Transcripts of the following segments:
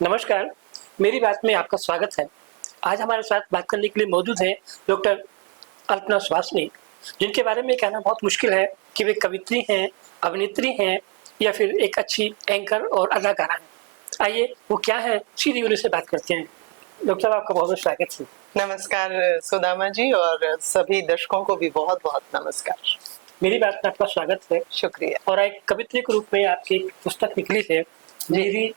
नमस्कार, मेरी बात में आपका स्वागत है। आज हमारे साथ बात करने के लिए मौजूद हैं डॉक्टर अल्पना सुहासनी, जिनके बारे में कहना बहुत मुश्किल है कि वे कवियत्री हैं, अभिनेत्री हैं या फिर एक अच्छी एंकर और अदाकारा हैं। आइए वो क्या है, सीधी उन्हीं से बात करते हैं। डॉक्टर साहब आपका बहुत-बहुत स्वागत है। नमस्कार सुदामा जी और सभी दर्शकों को भी बहुत बहुत नमस्कार। मेरी बात में आपका स्वागत है। शुक्रिया। और एक कवित्री के रूप में आपकी एक पुस्तक निकली है, मेरी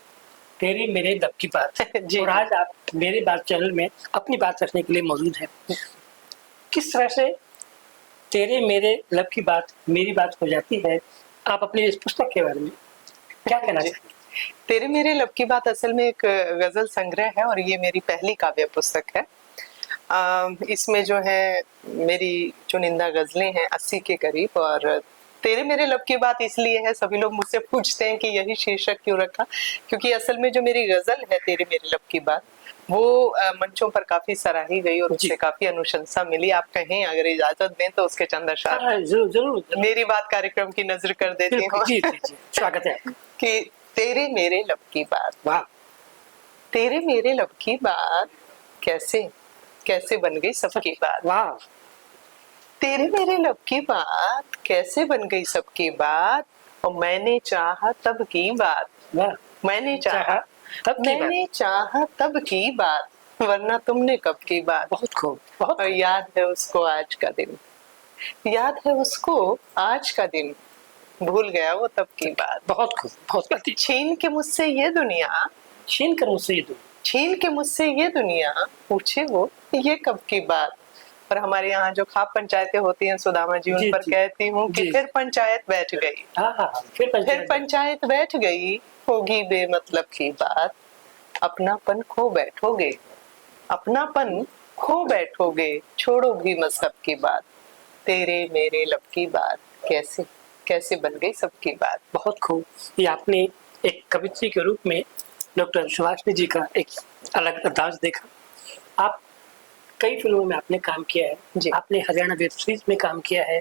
तेरी मेरे लब की बात। जी। और आज आप मेरी बात चैनल में अपनी बात रखने के लिए मौजूद हैं। किस तरह से तेरे मेरे लब की बात मेरी बात हो जाती है, आप अपनी इस पुस्तक के बारे में क्या कहना चाहेंगे? तेरे मेरे लब की बात असल में एक गजल संग्रह है और ये मेरी पहली काव्य पुस्तक है। इसमें जो है मेरी चुनिंदा गजलें हैं 80 के करीब। और तेरे मेरे लब की बात इसलिए है, सभी लोग मुझसे पूछते हैं कि यही शीर्षक क्यों रखा, क्योंकि असल में जो मेरी गजल है तेरे मेरे लब की बात वो मंचों पर काफी सराही गई और उससे काफी अनुशंसा मिली। आप कहें अगर इजाजत दें तो उसके चंद अशआर जरूर मेरी बात कार्यक्रम की नजर कर देती हूँ। जी जी जी, स्वागत है। कि तेरे मेरे लब की बात, वाह, तेरे मेरे लब की बात कैसे कैसे बन गई सबकी बात। वाह, तेरे मेरे लब की बात कैसे बन गई सबकी बात, और मैंने चाहा तब की बात। वाह, मैंने चाहा तब की बात, वरना तुमने कब की बात। बहुत खूब, बहुत और याद है उसको आज का दिन, याद है उसको आज का दिन, भूल गया वो तब की बात। बहुत खूब, बहुत अच्छी। छीन के मुझसे ये दुनिया, छीन कर मुझसे ये छीन के मुझसे ये दुनिया, पूछे वो ये कब की बात। और हमारे यहाँ जो खाप पंचायतें होती हैं सुदामा जी, उन पर कहती हूँ कि फिर पंचायत बैठ गई। फिर पंचायत बैठ गई, होगी बेमतलब की बात। अपनापन खो बैठोगे, अपनापन खो बैठोगे, छोड़ो भी मजहब की बात। तेरे मेरे लब की बात कैसे कैसे बन गई सबकी बात। बहुत खूब। ये आपने एक कवित्री के रूप में डॉक्टर सुहासनी जी का एक अलग अंदाज देखा। आप कई फिल्मों में आपने काम किया है, आपने हरियाणा वेब सीरीज में काम किया है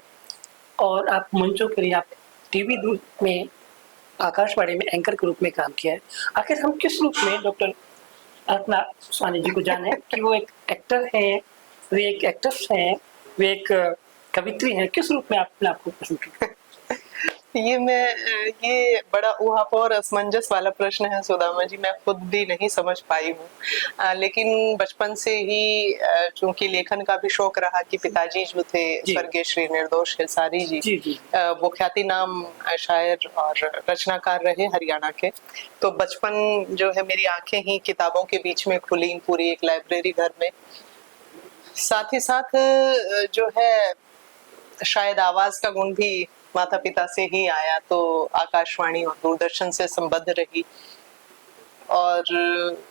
और आप मंचों के लिए आप टीवी में आकाशवाणी में एंकर के रूप में काम किया है। आखिर हम किस रूप में डॉक्टर अल्पना सुहासनी जी को जाने कि वो एक एक्टर हैं, वे एक एक्ट्रेस हैं, वे एक कवित्री हैं, किस रूप में आपने आपको पसंद किया? ये बड़ा ऊहापोह और असमंजस वाला प्रश्न है सुदामा जी, मैं खुद भी नहीं समझ पाई हूँ। लेकिन बचपन से ही चूंकि लेखन का भी शौक रहा कि पिताजी जो थे स्वर्गीय श्री निर्दोष हिसारी जी, वो ख्याति नाम शायर और रचनाकार रहे हरियाणा के। तो बचपन जो है मेरी आंखें ही किताबों के बीच में खुली, पूरी एक लाइब्रेरी घर में। साथ ही साथ जो है शायद आवाज का गुण भी माता पिता से ही आया, तो आकाशवाणी और दूरदर्शन से संबद्ध रही और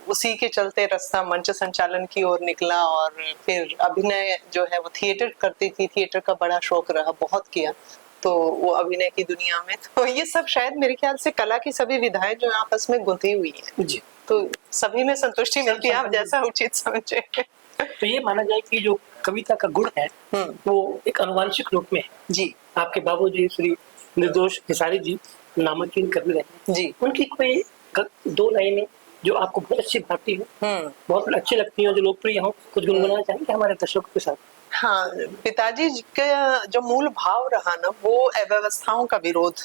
उसी के चलते रास्ता मंच संचालन की ओर निकला। और फिर अभिनय जो है वो थिएटर करती थी, थिएटर का बड़ा शौक रहा, बहुत किया तो वो अभिनय की दुनिया में। तो ये सब शायद मेरे ख्याल से कला की सभी विधाएं जो आपस में गुंथी हुई है, तो सभी में संतुष्टि मिलती है, आप जैसा उचित समझे। तो ये माना जाए कि जो कविता का गुण है वो एक अनुवांशिक रूप में जी, आपके बाबूजी श्री निर्दोष हिसारी जी नामांकित कवि रहे जी, उनकी कोई दो लाइनें जो आपको बहुत अच्छी भाती हो, बहुत अच्छी लगती हो, जो लोकप्रिय हो, कुछ गुनगुनाना चाहेंगे हमारे दर्शकों के साथ? हाँ, पिताजी का जो मूल भाव रहा ना, वो अव्यवस्थाओं का विरोध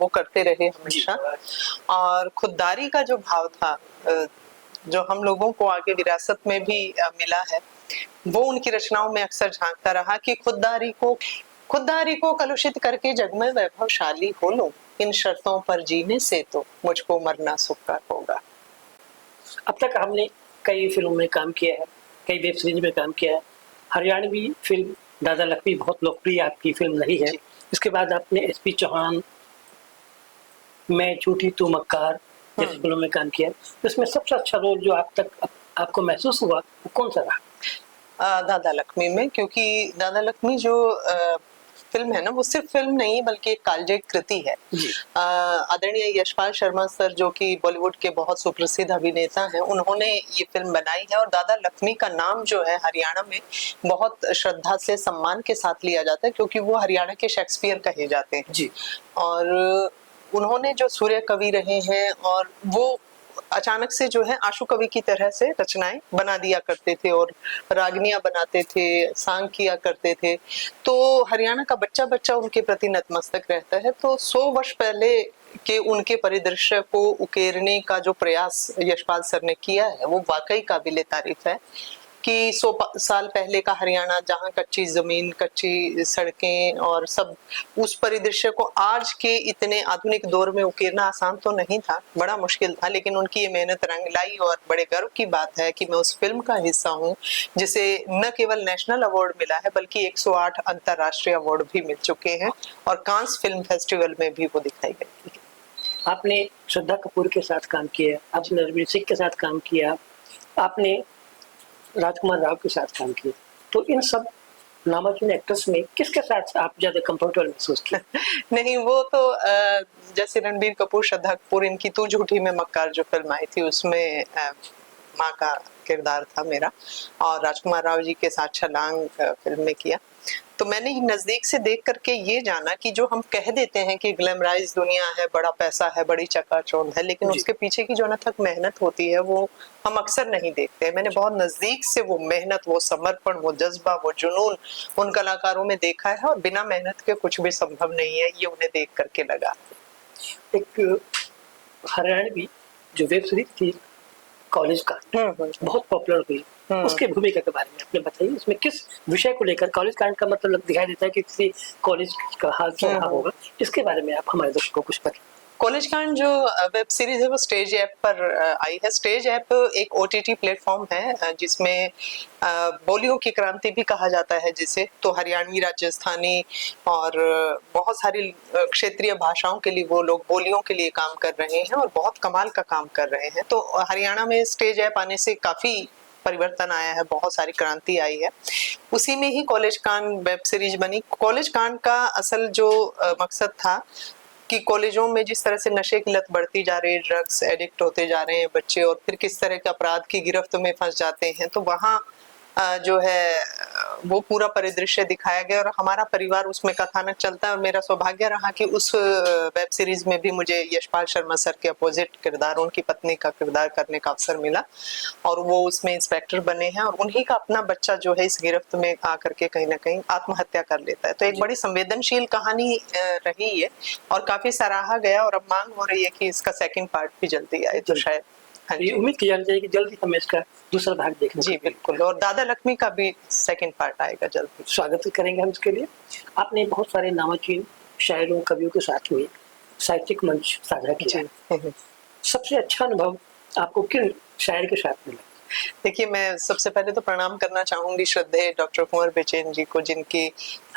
वो करते रहे हमेशा। और खुददारी का जो भाव था जो हम लोगों को आगे विरासत में भी मिला है, वो उनकी रचनाओं में अक्सर झांकता रहा कि खुददारी को कलुषित करके जग में वैभवशाली हो लो, इन शर्तों पर जीने से तो मुझको मरना सुखकर होगा। अब तक हमने कई फिल्मों में काम किया है, कई वेब सीरीज में काम किया है। हरियाणवी फिल्म दादा लक्ष्मी बहुत लोकप्रिय आपकी फिल्म रही है। इसके बाद आपने एसपी चौहान, मैं झूठी तू मक्कार जैसी फिल्मों में काम किया है। तो इसमें सबसे अच्छा रोल जो आप तक आपको महसूस हुआ वो कौन सा रहा? दादा लक्ष्मी में, क्योंकि दादा लक्ष्मी जो फिल्म है ना, वो सिर्फ फिल्म नहीं बल्कि एक काल्पनिक कृति है। आदरणीय यशपाल शर्मा सर जो कि बॉलीवुड के बहुत सुप्रसिद्ध अभिनेता हैं, उन्होंने ये फिल्म बनाई है। और दादा लक्ष्मी का नाम जो है हरियाणा में बहुत श्रद्धा से सम्मान के साथ लिया जाता है, क्योंकि वो हरियाणा के शेक्सपियर कहे जाते हैं। और उन्होंने जो सूर्य कवि रहे हैं और वो अचानक से जो है आशु कवि की तरह से रचनाएं बना दिया करते थे और रागनियां बनाते थे, सांग किया करते थे। तो हरियाणा का बच्चा बच्चा उनके प्रति नतमस्तक रहता है। तो 100 वर्ष पहले के उनके परिदृश्य को उकेरने का जो प्रयास यशपाल सर ने किया है वो वाकई काबिले तारीफ है कि 100 साल पहले का हरियाणा, जहाँ कच्ची जमीन, कच्ची सड़कें और सब, उस परिदृश्य को आज के इतने आधुनिक दौर में उकेरना आसान तो नहीं था, बड़ा मुश्किल था। लेकिन उनकी ये मेहनत रंग लाई और बड़े गर्व की बात है कि मैं उस फिल्म का हिस्सा हूँ जिसे न केवल नेशनल अवार्ड मिला है बल्कि 108 अंतर्राष्ट्रीय अवार्ड भी मिल चुके हैं और कांस फिल्म फेस्टिवल में भी वो दिखाई गई। आपने श्रद्धा कपूर के साथ काम किया, आपने रणवीर सिंह के साथ काम किया, आपने राजकुमार राव के साथ काम किया। तो इन सब नामांकित एक्टर्स में किसके साथ आप ज्यादा कंफर्टेबल महसूस किए? नहीं, वो तो जैसे रणबीर कपूर, श्रद्धा कपूर, इनकी तू झूठी में मक्कार जो फिल्म आई थी उसमें माँ का किरदार था मेरा, और राजकुमार राव जी के साथ छलांग फिल्म में किया। तो मैंने नजदीक से देख करके ये जाना कि जो हम कह देते हैं कि ग्लैमराइज दुनिया है, बड़ा पैसा है, बड़ी चकाचौंध है, लेकिन उसके पीछे की जो अथक मेहनत होती है वो हम अक्सर नहीं देखते। मैंने बहुत नजदीक से वो मेहनत, वो समर्पण, वो जज्बा, वो जुनून उन कलाकारों में देखा है और बिना मेहनत के कुछ भी संभव नहीं है, ये उन्हें देख करके लगा। एक हरियाणवी जो वेब सीरीज थी कॉलेज का, बहुत पॉपुलर हुई, उसके भूमिका के बारे में आपने बताइए। उसमें किस विषय को लेकर, कॉलेज कांड का मतलब दिखाई देता है कि किसी कॉलेज का हाल चल रहा होगा, इसके बारे में आप हमारे दर्शकों को कुछ बताइए। कॉलेज कांड जो वेब सीरीज है वो स्टेज ऐप पर आई है। स्टेज ऐप एक OTT प्लेटफॉर्म है जिसमें बोलियों की क्रांति भी कहा जाता है जिसे। तो हरियाणवी, राजस्थानी और बहुत सारी क्षेत्रीय भाषाओं के लिए वो लोग बोलियों के लिए काम कर रहे हैं और बहुत कमाल का काम कर रहे हैं। तो हरियाणा में स्टेज ऐप आने से काफी परिवर्तन आया है, बहुत सारी क्रांति आई है। उसी में ही कॉलेज कांड वेब सीरीज बनी। कॉलेज कांड का असल जो मकसद था कि कॉलेजों में जिस तरह से नशे की लत बढ़ती जा रही है, ड्रग्स एडिक्ट होते जा रहे हैं बच्चे और फिर किस तरह के अपराध की गिरफ्त में फंस जाते हैं, तो वहाँ जो है वो पूरा परिदृश्य दिखाया गया और हमारा परिवार उसमें कथानक चलता है। और मेरा सौभाग्य रहा कि उस वेब सीरीज में भी मुझे यशपाल शर्मा सर के अपोजिट किरदार, उनकी पत्नी का किरदार करने का अवसर मिला और वो उसमें इंस्पेक्टर बने हैं और उन्हीं का अपना बच्चा जो है इस गिरफ्त में आकर के कहीं ना कहीं आत्महत्या कर लेता है। तो एक बड़ी संवेदनशील कहानी रही है और काफी सराहा गया और अब मांग हो रही है कि इसका सेकंड पार्ट भी जल्दी आए। तो शायद उम्मीद की जानी चाहिए कि जल्दी हमें इसका दूसरा भाग देखें। जी बिल्कुल, और दादा लक्ष्मी का भी सेकंड पार्ट आएगा जल्दी। स्वागत करेंगे हम इसके लिए। आपने बहुत सारे नामांकित शायरों, कवियों के साथ में साहित्यिक मंच साझा किया। सबसे अच्छा अनुभव आपको किन शायर के साथ मिला? देखिए, मैं सबसे पहले तो प्रणाम करना चाहूंगी श्रद्धेय डॉक्टर कुंवर बेचैन जी को, जिनके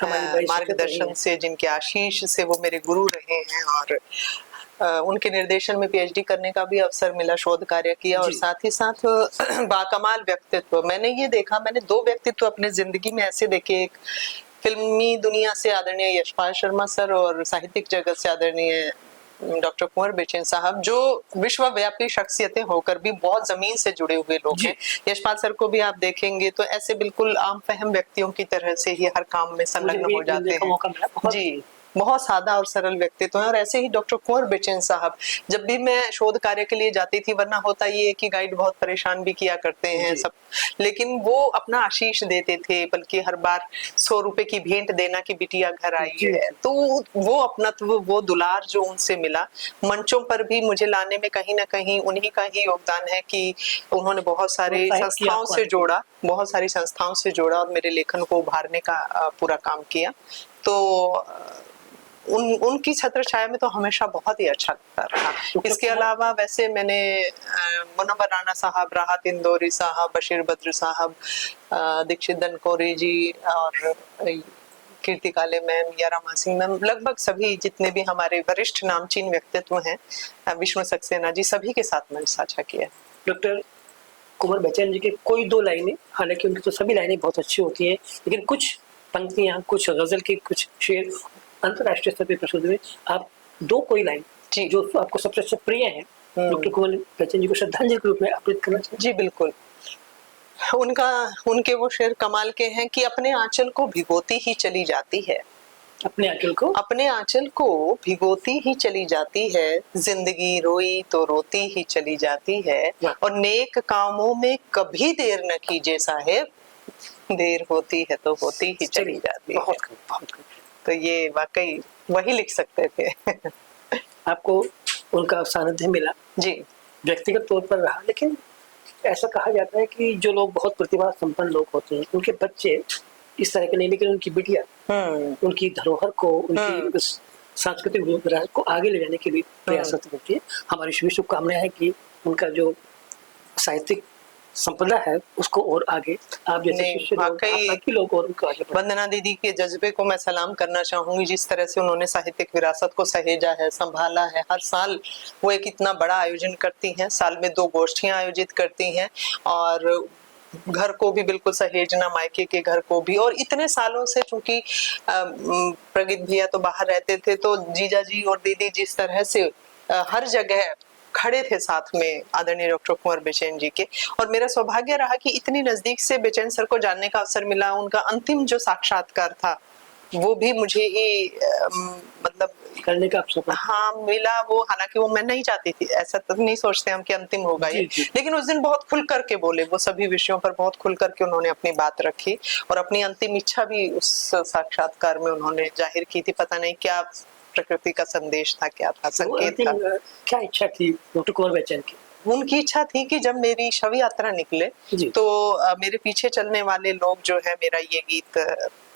मार्गदर्शन से, जिनके आशीष से वो मेरे गुरु रहे हैं और उनके निर्देशन में PhD करने का भी अवसर मिला, शोध कार्य किया और साथ ही साथ बाकमाल व्यक्तित्व। मैंने ये देखा, मैंने 2 व्यक्तित्व अपने जिंदगी में ऐसे देखे, एक फिल्मी दुनिया से आदरणीय यशपाल शर्मा सर और साहित्यिक जगत से आदरणीय डॉक्टर कुंवर बेचैन साहब, जो विश्वव्यापी शख्सियतें होकर भी बहुत जमीन से जुड़े हुए लोग हैं। यशपाल सर को भी आप देखेंगे तो ऐसे बिल्कुल आम फहम व्यक्तियों की तरह से ही हर काम में संलग्न हो जाते हैं। जी, बहुत सादा और सरल व्यक्तित्व है। और ऐसे ही डॉक्टर कुंवर बेचैन साहब, जब भी मैं शोध कार्य के लिए जाती थी, वरना होता ये है कि गाइड बहुत परेशान भी किया करते हैं सब, लेकिन वो अपना आशीष देते थे, बल्कि हर बार 100 रुपए की भेंट देना कि बिटिया घर आई है। तो वो अपनत्व, वो दुलार जो उनसे मिला, मंचों पर भी मुझे लाने में कहीं ना कहीं उन्हीं का ही योगदान है कि उन्होंने बहुत सारे संस्थाओं से जोड़ा, बहुत सारी संस्थाओं से जोड़ा और मेरे लेखन को उभारने का पूरा काम किया। तो उनकी छत्र छाया में तो हमेशा बहुत ही अच्छा लगता रहा। इसके अलावा वैसे मैंने मुनव्वर राणा साहब, राहत इंदौरी साहब, बशीर बद्र साहब, दीक्षित दनकोरी जी और कीर्ति काले मैम या रमा सिंह मैम, लगभग सभी जितने भी हमारे वरिष्ठ नामचीन व्यक्तित्व हैं, विष्णु सक्सेना जी, सभी के साथ मैंने साझा किया। डॉक्टर कुंवर बेचैन जी की कोई 2 लाइनें, हालांकि उनकी तो सभी लाइनें बहुत अच्छी होती हैं, लेकिन कुछ पंक्तियां, कुछ गजल के कुछ शेर अंतरराष्ट्रीय स्तर पर प्रसिद्ध हुए, आप 2 कोई लाइन जो आपको सबसे अच्छा प्रिय है डॉक्टर कुंवर बेचैन जी को श्रद्धांजलि के रूप में अर्पित करना चाहिए। जी बिल्कुल, उनके वो शेर कमाल के हैं कि अपने आंचल को भिगोती ही चली जाती है, अपने आंचल को भिगोती ही चली जाती है, जिंदगी रोई तो रोती ही चली जाती है, वाह। और नेक कामों में कभी देर न कीजिए साहेब, देर होती है तो होती ही चली जाती है। बहुत खूब, बहुत खूब। तो ये वाकई वही लिख सकते थे। आपको उनका सानिध्य मिला, जी व्यक्तिगत तौर पर रहा, लेकिन ऐसा कहा जाता है कि जो लोग बहुत प्रतिभा संपन्न लोग होते हैं उनके बच्चे इस तरह के नहीं, लेकिन उनकी बिटिया उनकी धरोहर को, उनकी उस सांस्कृतिक विरासत को आगे ले जाने के लिए प्रयासरत होती है। हमारी शुभ शुभकामनाएं है कि उनका जो साहित्यिक संपदा है उसको और आगे आप जैसे नहीं, शिष्य लोग, वाकई बाकी लोग और उनको आगे बढ़ाएं। वंदना दीदी के जज्बे को मैं सलाम करना चाहूंगी, जिस तरह से उन्होंने साहित्यिक विरासत को सहेजा है, संभाला है। हर साल वो एक इतना बड़ा आयोजन करती हैं, साल में 2 गोष्ठियां आयोजित करती हैं, और घर को भी बिल्कुल सहेजना, मायके के घर को भी। और इतने सालों से चूंकि प्रगीत भैया तो बाहर रहते थे, तो जीजा जी और दीदी जिस तरह से हर जगह खड़े थे साथ में आदरणीय डॉक्टर कुंवर बेचैन जी के, और मेरा सौभाग्य रहा कि इतनी नजदीक से बेचैन सर को जानने का अवसर मिला। उनका अंतिम जो साक्षात्कार था वो भी मुझे ही मतलब करने का अवसर हाँ मिला। वो हालांकि वो मैं नहीं चाहती थी, ऐसा तो नहीं सोचते हम कि अंतिम होगा ये, लेकिन उस दिन बहुत खुल करके बोले, वो सभी विषयों पर बहुत खुल करके उन्होंने अपनी बात रखी, और अपनी अंतिम इच्छा भी उस साक्षात्कार में उन्होंने जाहिर की थी। पता नहीं क्या प्रकृति का संदेश था, क्या था, संकेत था। क्या इच्छा थी डॉक्टर कुंवर बेचैन की? उनकी इच्छा थी कि जब मेरी शव यात्रा निकले तो मेरे पीछे चलने वाले लोग जो है मेरा ये गीत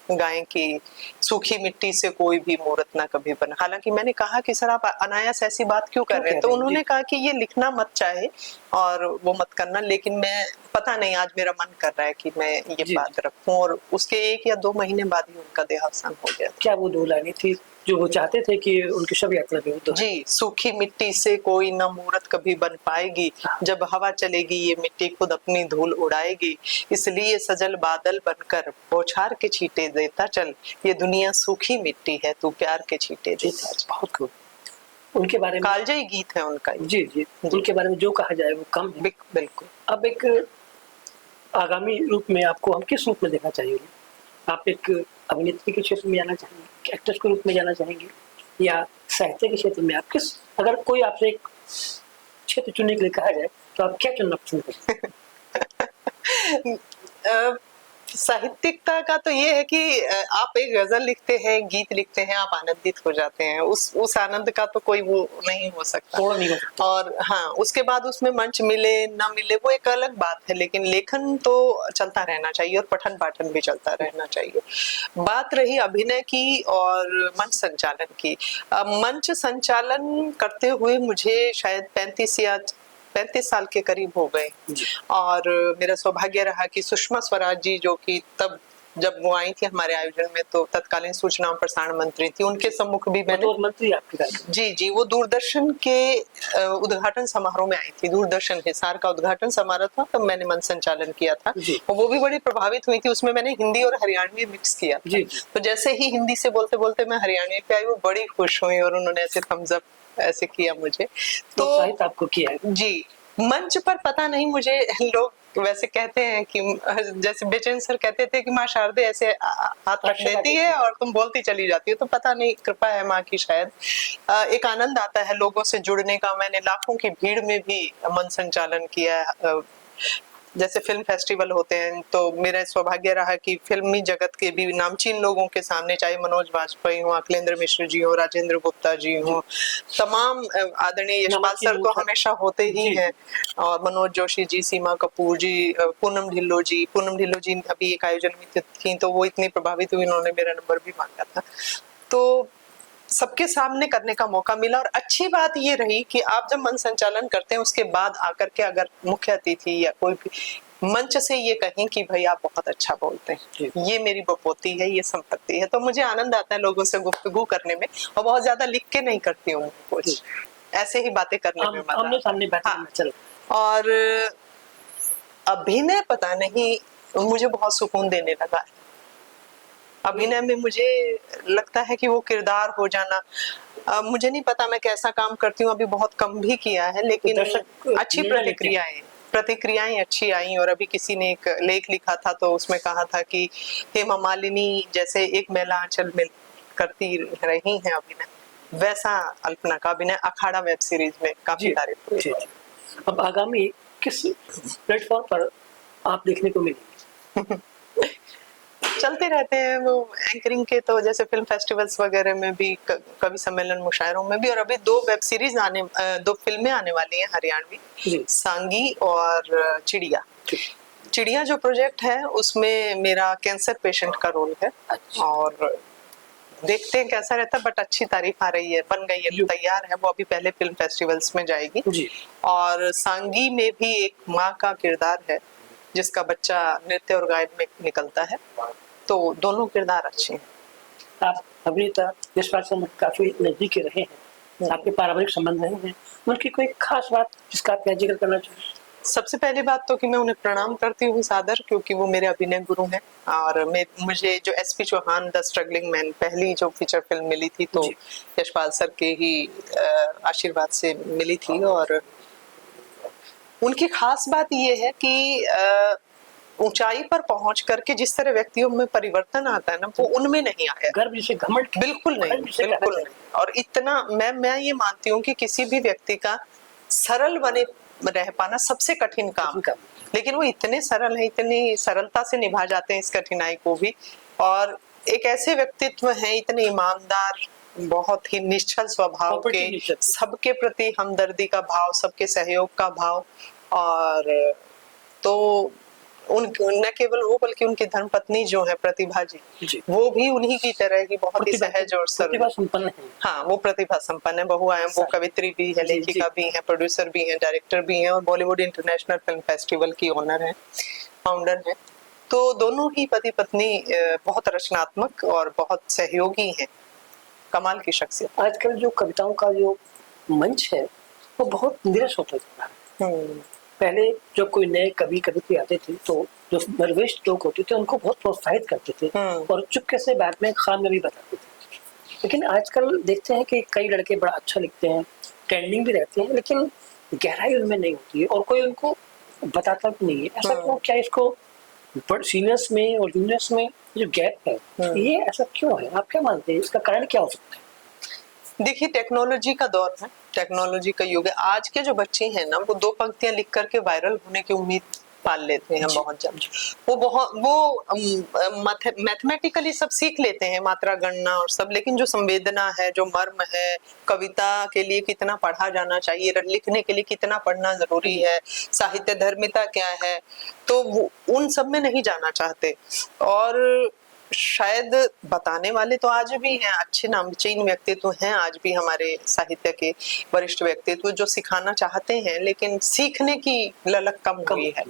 गाएं कि सूखी मिट्टी से कोई भी मूर्त ना कभी बना। हालांकि मैंने कहा कि सर आप अनायास ऐसी बात क्यों कर रहे हैं, तो उन्होंने कहा कि ये लिखना मत चाहे और वो मत करना, लेकिन मैं पता नहीं आज मेरा मन कर रहा है कि मैं ये बात रखूं। और उसके 1 या 2 महीने बाद ही उनका देहावसान हो गया। क्या वो 2 लाइनें थी जो वो चाहते थे कि उनकी शव यात्रा में हो? जी, सूखी मिट्टी से कोई न मूरत कभी बन पाएगी, जब हवा चलेगी ये मिट्टी खुद अपनी धूल उड़ाएगी, इसलिए सजल बादल बनकर बौछार के छींटे देता चल, ये दुनिया सूखी मिट्टी है तू प्यार के छींटे देता चल। बहुत खूब। उनके बारे में कालजयी गीत है उनका। जी जी, उनके बारे में जो कहा जाए वो कम है। बिल्कुल। अब एक आगामी रूप में आपको हम किस रूप में देखना चाहेंगे? आप एक अभिनेत्री के क्षेत्र में जाना चाहेंगे, एक्ट्रेस के रूप में जाना चाहेंगे, या साहित्य के क्षेत्र में? आप किस, अगर कोई आपसे एक क्षेत्र चुनने के लिए कहा जाए तो आप क्या चुनना पसंद करें? साहित्यिकता का तो ये है कि आप एक गजल लिखते हैं, गीत लिखते हैं, आप आनंदित हो जाते हैं, उस आनंद का तो कोई वो नहीं हो सकता। और हाँ, उसके बाद उसमें मंच मिले ना मिले वो एक अलग बात है, लेकिन लेखन तो चलता रहना चाहिए और पठन पाठन भी चलता रहना चाहिए। बात रही अभिनय की और मंच संचालन की। मंच संचालन करते हुए मुझे शायद 35 साल के करीब हो गए, और मेरा सौभाग्य रहा कि सुषमा स्वराज जी, जो कि तब जब वो आई थी हमारे आयोजन में तो तत्कालीन सूचना और प्रसारण मंत्री थी, उनके सम्मुख भी मैंने मंत्री आपके जी वो दूरदर्शन के उद्घाटन समारोह में आई थी। दूरदर्शन हिसार का उद्घाटन समारोह था, तब मैंने मंच संचालन किया था, और वो भी बड़ी प्रभावित हुई थी। उसमें मैंने हिंदी और हरियाणवी मिक्स किया था। तो जैसे ही हिंदी से बोलते बोलते मैं हरियाणवी पे आई, वो बड़ी खुश हुई और उन्होंने ऐसे थम्स अप ऐसे किया मुझे। तो आपको किया जी, मंच पर पता नहीं, मुझे लोग वैसे कहते हैं कि जैसे बेचैन सर कहते थे कि माँ शारदे ऐसे हाथ रख देती है और तुम बोलती चली जाती हो, तो पता नहीं, कृपा है माँ की शायद। एक आनंद आता है लोगों से जुड़ने का। मैंने लाखों की भीड़ में भी मंच संचालन किया है। जैसे फिल्म फेस्टिवल होते हैं, तो मेरा सौभाग्य रहा कि फिल्मी जगत के भी नामचीन लोगों के सामने, चाहे मनोज वाजपेयी हो, अखिलेंद्र मिश्र जी हो, राजेंद्र गुप्ता जी हो, तमाम आदरणीय यशपाल सर तो हमेशा होते ही हैं, और मनोज जोशी जी, सीमा कपूर जी, पूनम ढिल्लो जी अभी एक आयोजन में थी, तो वो इतनी प्रभावित हुई, उन्होंने मेरा नंबर भी मांगा था। तो सबके सामने करने का मौका मिला, और अच्छी बात ये रही कि आप जब मंच संचालन करते हैं उसके बाद आकर के अगर मुख्य अतिथि या कोई भी मंच से ये कहें कि भाई आप बहुत अच्छा बोलते हैं, ये मेरी बपोती है, ये संपत्ति है, तो मुझे आनंद आता है लोगों से गुफ्तगू करने में। और बहुत ज्यादा लिख के नहीं करती हूँ कुछ, ऐसे ही बातें करने में मजा आता है। और अभिनय पता नहीं मुझे बहुत सुकून देने लगा है। अभिनय में मुझे लगता है कि वो किरदार हो जाना, मुझे नहीं पता मैं कैसा काम करती हूँ, अभी बहुत कम भी किया है, लेकिन अच्छी प्रतिक्रियाएं अच्छी आई। और अभी किसी ने एक लेख लिखा था, तो उसमें कहा था कि हेमा मालिनी जैसे एक मैला आंचल में करती रही हैं अभिनय, वैसा अल्पना का अभिनय अखाड़ा वेब सीरीज में काफी तारीफ हुई। जी। अब आगामी किस प्लेटफॉर्म पर आप देखने को मिलेंगे? चलते रहते हैं वो एंकरिंग के, तो जैसे फिल्म फेस्टिवल्स वगैरह में भी, कवि सम्मेलन मुशायरों में भी, और अभी 2 वेब सीरीज दो फिल्में आने वाली हैं हरियाणवी, जी। सांगी और चिड़िया। चिड़िया जो प्रोजेक्ट है उसमें मेरा कैंसर पेशेंट का रोल है। अच्छा। और देखते हैं कैसा रहता है, बट अच्छी तारीफ आ रही है, बन गई है, तैयार है, वो अभी पहले फिल्म फेस्टिवल्स में जाएगी। जी। और सांगी में भी एक माँ का किरदार है जिसका बच्चा नृत्य और गायन में निकलता है, तो दोनों किरदार अच्छे हैं। आप अभिनेता यशपाल से काफी नजदीक के रहे हैं, आपके पारिवारिक संबंध नहीं है, उनकी कोई खास बात जिसका आप यहाँ जिक्र करना चाहिए? सबसे पहली बात तो कि मैं उन्हें प्रणाम करती हूँ सादर, क्योंकि वो मेरे अभिनय गुरु हैं। और मुझे जो SP Chauhan the struggling man पहली जो फीचर फिल्म मिली थी, तो यशपाल सर के ही आशीर्वाद से मिली थी। और उनकी खास बात ये है कि ऊंचाई पर पहुंच करके जिस तरह व्यक्तियों में परिवर्तन आता है ना, वो उनमें नहीं आया। गर्व जिसे घमंड, बिल्कुल नहीं, बिल्कुल नहीं। और इतना मैं ये मानती हूँ कि किसी भी व्यक्ति का सरल बने रह पाना सबसे कठिन काम, लेकिन वो इतने सरल है, इतनी सरलता से निभा जाते हैं इस कठिनाई को भी। और एक ऐसे व्यक्तित्व हैं, इतने ईमानदार, बहुत ही निश्चल स्वभाव के, सबके प्रति हमदर्दी का भाव, सबके सहयोग का भाव। और तो न केवल वो बल्कि उनकी धर्मपत्नी जो है प्रतिभा जी, वो भी उन्हीं की तरह ही बहुत ही सहज और सरल, प्रतिभा संपन्न है। हाँ, वो प्रतिभा संपन्न है, बहुआयाम, वो कवित्री भी है, लेखिका भी है, प्रोड्यूसर भी है, डायरेक्टर भी है, और बॉलीवुड इंटरनेशनल फिल्म फेस्टिवल की ओनर है, फाउंडर है। तो दोनों ही पति पत्नी बहुत रचनात्मक और बहुत सहयोगी हैं, कमाल की शख्सियत। आजकल जो कविताओं का जो मंच है वो बहुत निरस होता जा रहा है। पहले जब कोई नए कवि कवित्री आते थे तो जो दरवेश लोग होते थे उनको बहुत प्रोत्साहित करते थे और चुपके से बाद में खामियां बताते थे। लेकिन आजकल देखते हैं कि कई लड़के बड़ा अच्छा लिखते हैं, ट्रेंडिंग भी रहते हैं, लेकिन गहराई उनमें नहीं होती है और कोई उनको बताता भी नहीं है। ऐसा क्यों? क्या इसको सीनियर्स में और जूनियर्स में जो गैप है, ये ऐसा क्यों है? आप क्या मानते हैं, इसका कारण क्या हो सकता है? देखिए, टेक्नोलॉजी का दौर है, टेक्नोलॉजी का युग है। आज के जो बच्चे हैं ना, वो 2 पंक्तियां लिख करके वायरल होने की उम्मीद पाल लेते हैं बहुत जल्द। वो मैथमेटिकली सब सीख लेते हैं, मात्रा गणना और सब, लेकिन जो संवेदना है, जो मर्म है, कविता के लिए कितना पढ़ा जाना चाहिए, लिखने के लिए कितना पढ़ना जरूरी है, साहित्य धर्मिता क्या है, तो वो उन सब में नहीं जाना चाहते। और शायद बताने वाले तो आज भी हैं, अच्छे नामचीन व्यक्तित्व हैं आज भी हमारे साहित्य के वरिष्ठ व्यक्तित्व, जो सिखाना चाहते हैं, लेकिन सीखने की ललक कम हुई है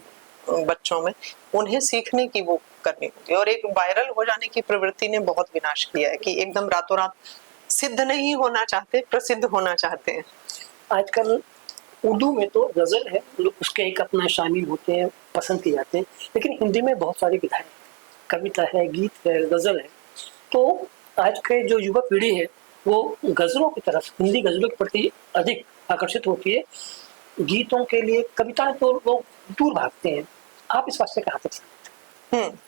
बच्चों में, उन्हें सीखने की वो करनी होती है। और एक वायरल हो जाने की प्रवृत्ति ने बहुत विनाश किया है, कि एकदम रातों रात सिद्ध नहीं होना चाहते, प्रसिद्ध होना चाहते हैं। आजकल उर्दू में तो गजल है, लोग उसके एक अपना शामिल होते हैं, पसंद किए जाते हैं, लेकिन हिंदी में बहुत सारी विधाएं, कविता है, गीत है, गजल है। तो आज के जो युवा पीढ़ी है वो गजलों की तरफ, हिंदी गजलों के प्रति अधिक आकर्षित होती है। गीतों के लिए, कविताएं तो लोग दूर भागते हैं। आप इस बात से कहाँ तक सहमत हैं?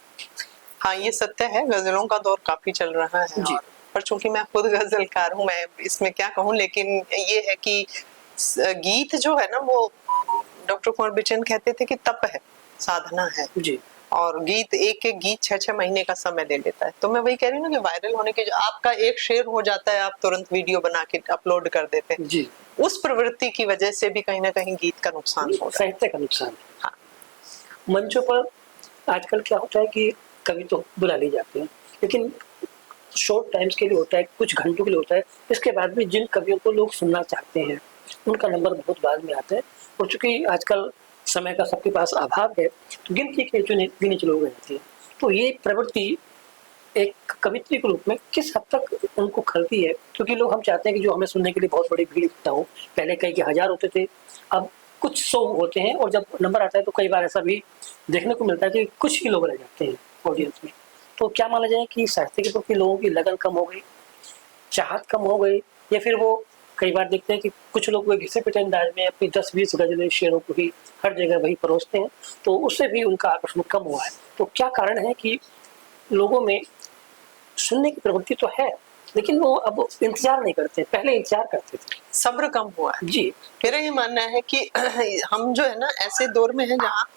हाँ, ये सत्य है, गजलों का दौर काफी चल रहा है। और पर चूंकि मैं खुद गजलकार हूँ, मैं इसमें क्या कहूँ, लेकिन ये है कि गीत जो है ना, वो डॉक्टर कुंवर बिचन कहते थे कि तप है, साधना है जी। और गीत, एक एक गीत 6-6 महीने का समय ले लेता है। तो मैं वही कह रही हूँ ना कि वायरल होने के, जो आपका एक शेर हो जाता है, आप तुरंत वीडियो बना के अपलोड कर देते हैं जी। उस प्रवृत्ति की वजह से भी कहीं ना कहीं गीत का नुकसान हो रहा है, साहित्य का नुकसान है। हाँ। मंचों पर आजकल क्या होता है कि कवि तो बुला ले जाते हैं, लेकिन शॉर्ट टाइम्स के लिए होता है, कुछ घंटों के लिए होता है। इसके बाद भी जिन कवियों को लोग सुनना चाहते हैं उनका नंबर बहुत बाद में आता है। और चूंकि आजकल समय का सबके पास अभाव है, तो गिनती के गिने चुने लोग रहते हैं। तो ये प्रवृत्ति एक कवित्री के रूप में किस हद तक उनको खलती है? क्योंकि लोग, हम चाहते हैं कि जो हमें सुनने के लिए बहुत बड़ी भीड़ इकट्ठा हो। पहले कई के हजार होते थे, अब कुछ 100 होते हैं, और जब नंबर आता है तो कई बार ऐसा भी देखने को मिलता है कि कुछ ही लोग रह जाते हैं ऑडियंस में। तो क्या माना जाए कि साहित्य के प्रति लोगों की लगन कम हो गई, चाहत कम हो गई, या फिर वो कई बार देखते हैं कि कुछ लोग वो घिसे पिटे अंदाज में अपनी 10-20 गजलें, शेरों को ही हर जगह वही परोसते हैं, तो उससे भी उनका आकर्षण कम हुआ है? तो क्या कारण है कि लोगों में सुनने की प्रवृत्ति तो है, लेकिन वो अब इंतजार नहीं करते, पहले इंतजार करते थे। सब्र कम हुआ है। जी। मेरा ये मानना है कि हम जो है ना ऐसे दौर में है जहाँ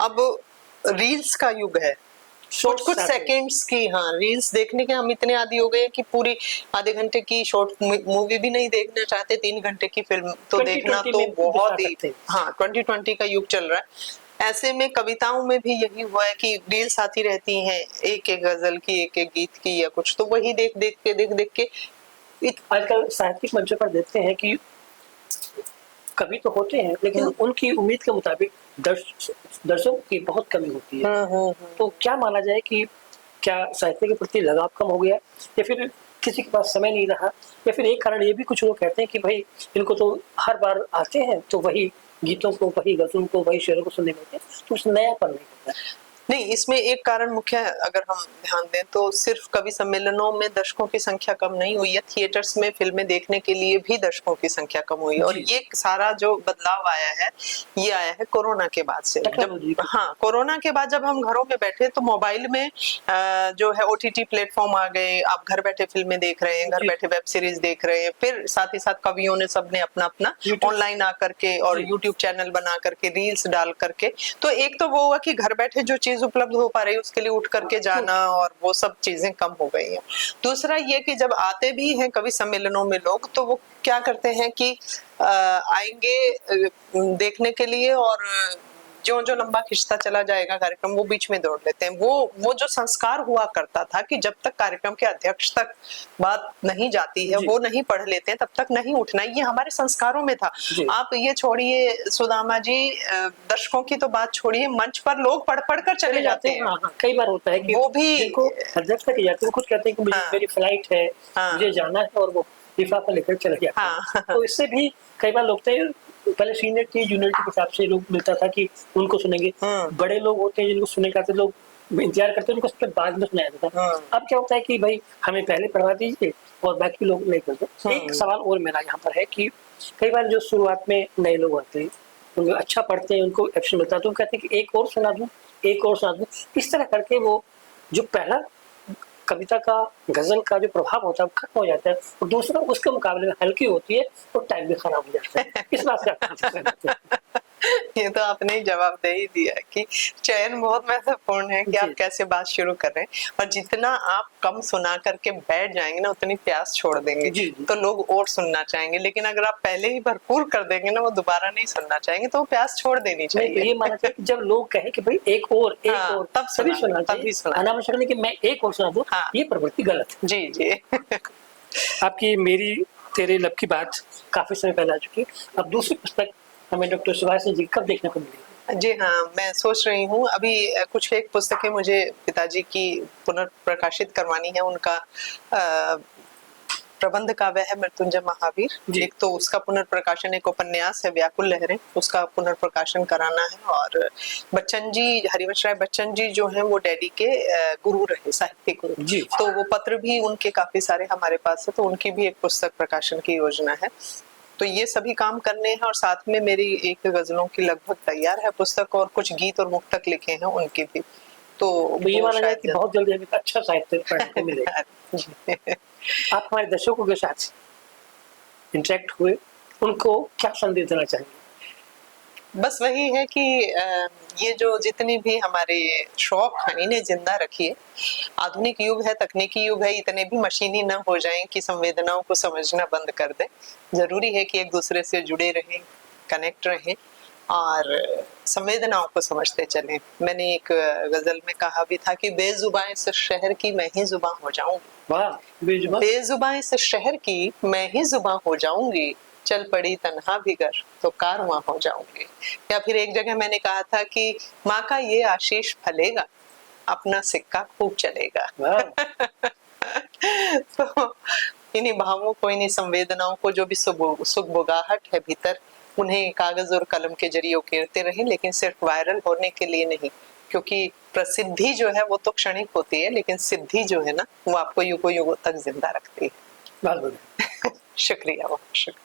अब रील्स का युग है। कुछ Shorts कुछ आते हैं। सेकंड्स की, हाँ, रील्स देखने के हम इतने आदी हो गए हैं कि पूरी आधे घंटे की शॉर्ट मूवी भी नहीं देखना चाहते, 3 घंटे की फिल्म तो देखना 2020 तो में बहुत दिखा ही, सकते हैं। हाँ, 2020 का युग चल रहा है। ऐसे में कविताओं में भी यही हुआ है कि रील्स आती रहती हैं, एक एक गजल की, एक एक गीत की या कुछ, तो वही देख देख के आजकल साहित्यिक मंचों पर देखते हैं कि कवि तो होते हैं, लेकिन उनकी उम्मीद के मुताबिक दर्शकों की बहुत कमी होती है। तो क्या माना जाए कि क्या साहित्य के प्रति लगाव कम हो गया, या फिर किसी के पास समय नहीं रहा, या फिर एक कारण ये भी कुछ लोग कहते हैं कि भाई इनको तो हर बार आते हैं तो वही गीतों को, वही गजलों को, वही शेरों को सुनने मिलते हैं, तो कुछ नयापन नहीं होता है। नहीं, इसमें एक कारण मुख्य अगर हम ध्यान दें तो सिर्फ कवि सम्मेलनों में दर्शकों की संख्या कम नहीं हुई है, थिएटर्स में फिल्में देखने के लिए भी दर्शकों की संख्या कम हुई है। और ये सारा जो बदलाव आया है, ये आया है कोरोना के बाद से। जब, हाँ, कोरोना के बाद जब हम घरों में बैठे तो मोबाइल में जो है OTT प्लेटफॉर्म आ गए, आप घर बैठे फिल्में देख रहे हैं, घर बैठे वेब सीरीज देख रहे हैं, फिर साथ ही साथ कवियों ने सबने अपना अपना ऑनलाइन आकर के और यूट्यूब चैनल बना करके, रील्स डाल करके, तो एक तो वो हुआ कि घर बैठे जो चीज उपलब्ध हो पा रही है उसके लिए उठ करके जाना और वो सब चीजें कम हो गई हैं। दूसरा ये कि जब आते भी हैं कवि सम्मेलनों में लोग, तो वो क्या करते हैं कि आएंगे देखने के लिए, और जो जो लंबा खिंचता चला जाएगा कार्यक्रम, वो बीच में दौड़ लेते हैं। वो जो संस्कार हुआ करता था कि जब तक कार्यक्रम के अध्यक्ष तक बात नहीं जाती है, वो नहीं पढ़ लेते हैं, तब तक नहीं उठना, ये हमारे संस्कारों में था। आप ये छोड़िए सुदामा जी, दर्शकों की तो बात छोड़िए, मंच पर लोग पढ़ पढ़ कर चले जाते हैं। हाँ, हाँ, कई बार होता है कि वो भी जिनको अध्यक्ष तक जाते हैं, खुद कहते हैं कि मुझे मेरी फ्लाइट है, मुझे जाना है, और वो लिफाफा लेकर चले जाते हैं। तो इससे भी कई बार लोग थे, पहले सीनियर की जूनियर के हिसाब से लोग मिलता था कि उनको सुनेंगे। बड़े लोग होते हैं जिनको सुनने का लोग इंतजार करते हैं, उनको उसके बाद में सुनाया जाता है। अब क्या होता है कि भाई हमें पहले पढ़वा दीजिए और बाकी लोग नहीं करते। एक सवाल और मेरा यहाँ पर है कि कई बार जो शुरुआत में नए लोग आते हैं, उनको अच्छा पढ़ते हैं, उनको एक्शन मिलता है, तो कहते हैं कि एक और सुना दूं, एक और सुना दूं। इस तरह करके वो जो पहला कविता का, गजल का जो प्रभाव होता है वो खत्म हो जाता है, और दूसरा उसके मुकाबले में हल्की होती है और टाइम भी खराब हो जाता है। इस बात से आप ये तो आपने ही जवाब दे ही दिया कि चयन बहुत महत्वपूर्ण है कि आप कैसे बात शुरू कर रहे हैं, और जितना आप कम सुना करके बैठ जाएंगे ना, उतनी प्यास छोड़ देंगे, तो लोग और सुनना चाहेंगे। लेकिन अगर आप पहले ही भरपूर कर देंगे ना, वो दोबारा नहीं सुनना चाहेंगे, तो वो प्यास छोड़ देनी चाहिए। तो ये माना चाहिए कि जब लोग कहे कि भाई एक और, तब सभी सुना चाहिए, अनावश्यक नहीं कि मैं एक और सुना दूं, ये प्रवृत्ति गलत है। जी। आपकी मेरी तेरे लब की बात काफी समय पहले आ चुकी है, अब दूसरी पुस्तक हमें डॉक्टर सुभाष जी कब देखने को मिलेगी? जी हाँ, मैं सोच रही हूँ अभी कुछ एक पुस्तकें मुझे पिताजी की पुनर्प्रकाशित करवानी है। उनका प्रबंध काव्य है मृत्युंजय महावीर, एक तो उसका पुनर्प्रकाशन, एक उपन्यास है व्याकुल लहरें, उसका पुनर्प्रकाशन कराना है। और बच्चन जी, हरिवंश राय बच्चन जी जो हैं वो डैडी के गुरु रहे, साहित्यिक गुरु, तो वो पत्र भी उनके काफी सारे हमारे पास है, तो उनकी भी एक पुस्तक प्रकाशन की योजना है। तो ये सभी काम करने हैं, और साथ में मेरी एक गजलों की लगभग तैयार है पुस्तक, और कुछ गीत और मुक्तक लिखे हैं उनके भी। तो ये माना जाए कि बहुत जल्दी हमें अच्छा साहित्य पढ़ने को मिलेगा। आप हमारे दर्शकों के साथ इंटरेक्ट हुए, उनको क्या संदेश देना चाहेंगे? बस वही है कि ये जो जितनी भी हमारे शौक हैं, इन्हें जिंदा रखिए। आधुनिक युग है, तकनीकी युग है, इतने भी मशीनी न हो जाएं कि संवेदनाओं को समझना बंद कर दें। जरूरी है कि एक दूसरे से जुड़े रहें, कनेक्ट रहें, और संवेदनाओं को समझते चलें। मैंने एक गजल में कहा भी था कि बेजुबां इस शहर की मैं ही जुबां हो जाऊंगी। बेजुबां इस शहर की मैं ही जुबां हो जाऊंगी, चल पड़ी तन्हा भी घर तो कारवां हो जाऊंगी। या फिर एक जगह मैंने कहा था कि माँ का ये आशीष फलेगा, अपना सिक्का खूब चलेगा। तो इन्हीं भावों को, इन्हीं संवेदनाओं को, जो भी सुगबुगाहट है भीतर, उन्हें कागज और कलम के जरिए उकेरते रहें, लेकिन सिर्फ वायरल होने के लिए नहीं, क्योंकि प्रसिद्धि जो है वो तो क्षणिक होती है, लेकिन सिद्धि जो है ना, वो आपको युगों युगों तक जिंदा रखती है। बहुत शुक्रिया, बहुत शुक्रिया।